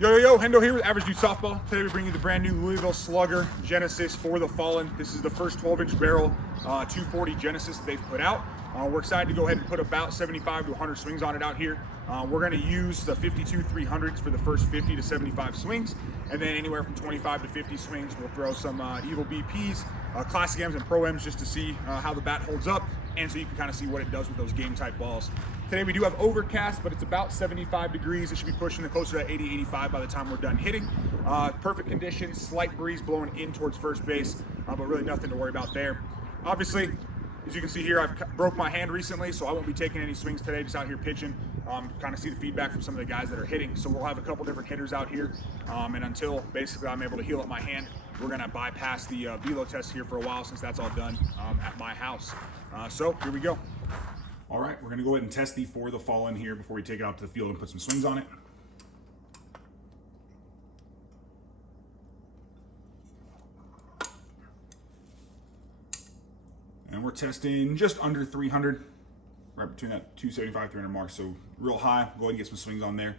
Yo, Hendo here with Average Dude Softball. Today we bring you the brand new Louisville Slugger Genesis for the Fallen. This is the first 12-inch barrel 240 Genesis that they've put out. We're excited to go ahead and put about 75 to 100 swings on it out here. We're going to use the 52 300s for the first 50 to 75 swings, and then anywhere from 25 to 50 swings, we'll throw some Evil BPs, Classic M's, and Pro M's just to see how the bat holds up, and so you can kind of see what it does with those game-type balls. Today we do have overcast, but it's about 75 degrees. It should be pushing it closer to 80, 85 by the time we're done hitting. Perfect conditions, slight breeze blowing in towards first base, but really nothing to worry about there. Obviously, as you can see here, I've broke my hand recently, so I won't be taking any swings today, just out here pitching. Kind of see the feedback from some of the guys that are hitting. So we'll have a couple different hitters out here, and until basically I'm able to heal up my hand, we're gonna bypass the velo test here for a while, since that's all done at my house. So here we go. All right, we're gonna go ahead and test the For the Fallen here before we take it out to the field and put some swings on it. And we're testing just under 300, right between that 275, 300 mark. So real high. Go ahead and get some swings on there,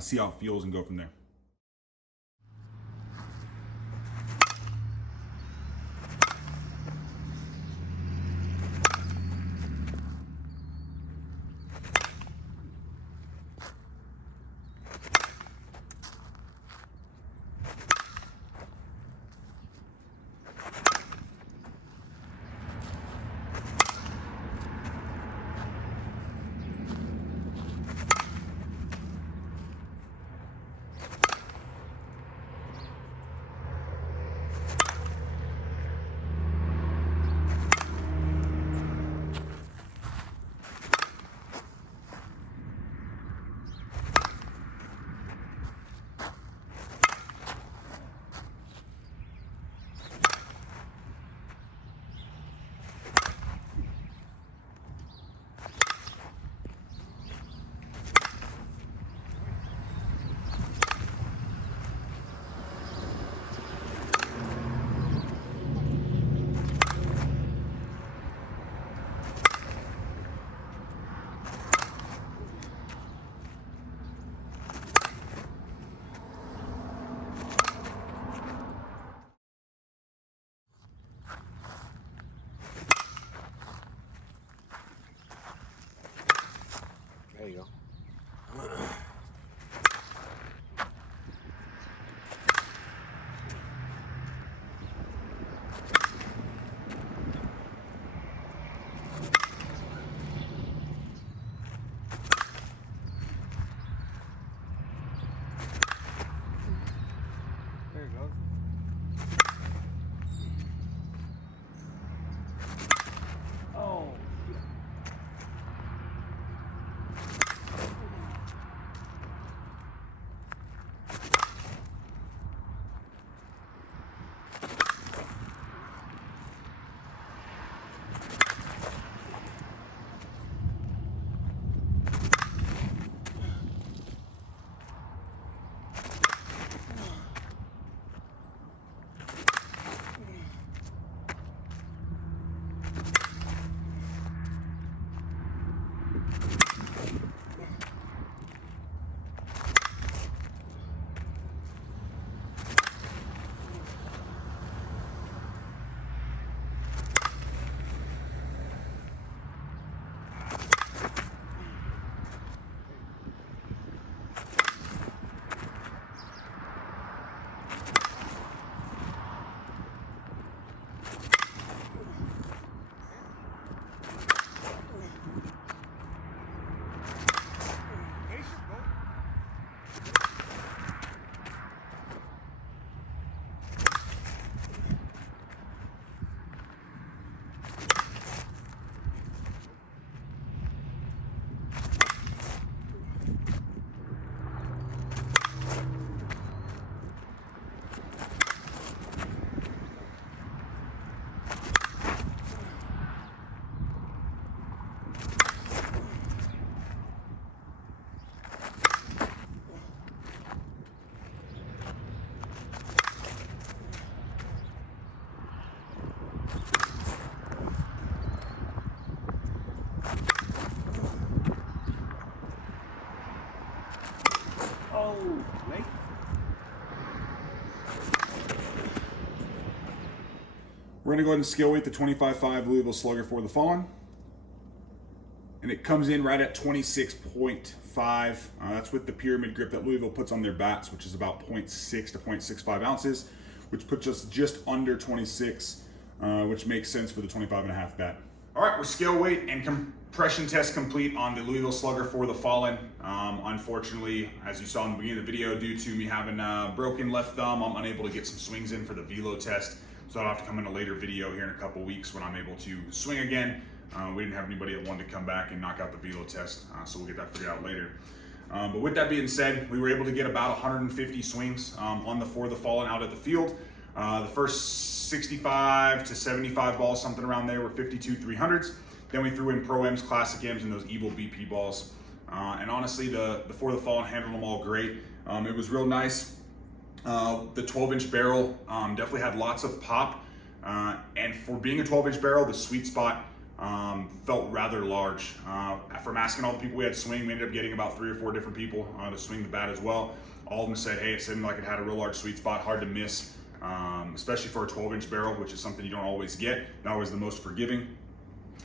see how it feels, and go from there. me. We're gonna go ahead and scale weight the 25.5 Louisville Slugger for the Fallen. And it comes in right at 26.5. That's with the pyramid grip that Louisville puts on their bats, which is about 0.6 to 0.65 ounces, which puts us just under 26, which makes sense for the 25.5 bat. All right, we're scale weight and compression test complete on the Louisville Slugger for the Fallen. Unfortunately, as you saw in the beginning of the video, due to me having a broken left thumb, I'm unable to get some swings in for the velo test. So I'll have to come in a later video here in a couple weeks when I'm able to swing again. We didn't have anybody that wanted to come back and knock out the velo test, so we'll get that figured out later. But with that being said, we were able to get about 150 swings on the For the Fallen out at the field. The first 65 to 75 balls, something around there, were 52 300s. Then we threw in Pro M's, Classic M's, and those Evil BP balls. And honestly, the For the Fallen handled them all great. It was real nice. The 12-inch barrel definitely had lots of pop. And for being a 12-inch barrel, the sweet spot felt rather large. From asking all the people we had swing, we ended up getting about 3 or 4 different people to swing the bat as well. All of them said, hey, it seemed like it had a real large sweet spot, hard to miss, especially for a 12-inch barrel, which is something you don't always get, not always the most forgiving.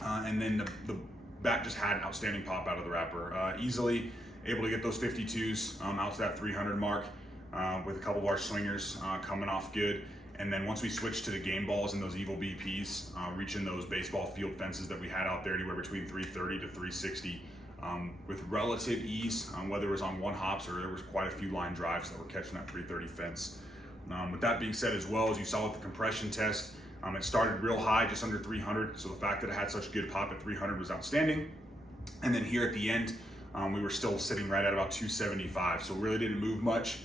And then the bat just had outstanding pop out of the wrapper. Easily able to get those 52s out to that 300 mark with a couple of our swingers coming off good. And then once we switched to the game balls and those Evil BPs, reaching those baseball field fences that we had out there anywhere between 330 to 360 with relative ease, whether it was on one hops or there was quite a few line drives that were catching that 330 fence. With that being said, as well, as you saw with the compression test, it started real high, just under 300. So the fact that it had such good pop at 300 was outstanding. And then here at the end, we were still sitting right at about 275. So really didn't move much,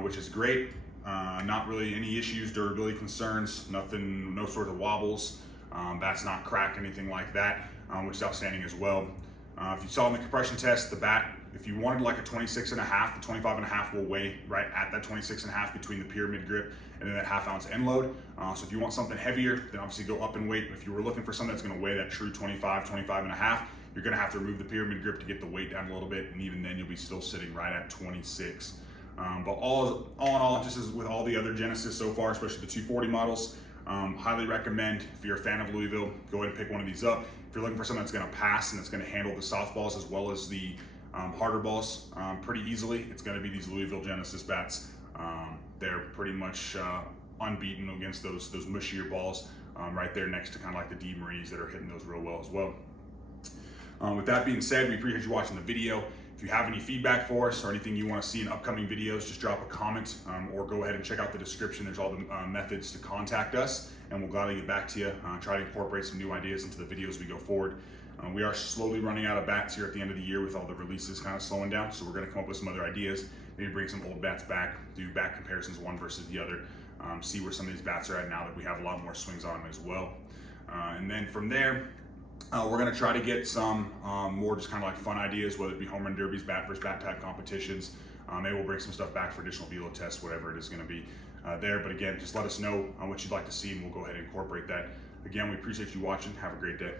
which is great. Not really any issues, durability concerns, nothing, no sort of wobbles. Bat's not cracked, anything like that, which is outstanding as well. If you saw in the compression test, the bat, if you wanted like a 26.5, the 25.5 will weigh right at that 26.5 between the pyramid grip and then that half-ounce end load. So if you want something heavier, then obviously go up in weight. If you were looking for something that's going to weigh that true 25, 25.5, you're going to have to remove the pyramid grip to get the weight down a little bit, and even then you'll be still sitting right at 26. But all in all, just as with all the other Genesis so far, especially the 240 models, highly recommend, if you're a fan of Louisville, go ahead and pick one of these up. If you're looking for something that's going to pass and that's going to handle the softballs as well as the harder balls pretty easily, it's going to be these Louisville Genesis bats. They're pretty much unbeaten against those mushier balls right there next to kind of like the D Marines that are hitting those real well as well. With that being said, we appreciate you watching the video. If you have any feedback for us or anything you want to see in upcoming videos, just drop a comment or go ahead and check out the description. There's all the methods to contact us, and we'll gladly get back to you. Try to incorporate some new ideas into the videos as we go forward. We are slowly running out of bats here at the end of the year with all the releases kind of slowing down, so we're going to come up with some other ideas. Maybe bring some old bats back, do bat comparisons one versus the other, see where some of these bats are at now that we have a lot more swings on them as well. And then from there, we're going to try to get some more just kind of like fun ideas, whether it be home run derbies, bat versus bat type competitions. Maybe we'll bring some stuff back for additional velo tests, whatever it is going to be there. But again, just let us know what you'd like to see and we'll go ahead and incorporate that. Again, we appreciate you watching. Have a great day.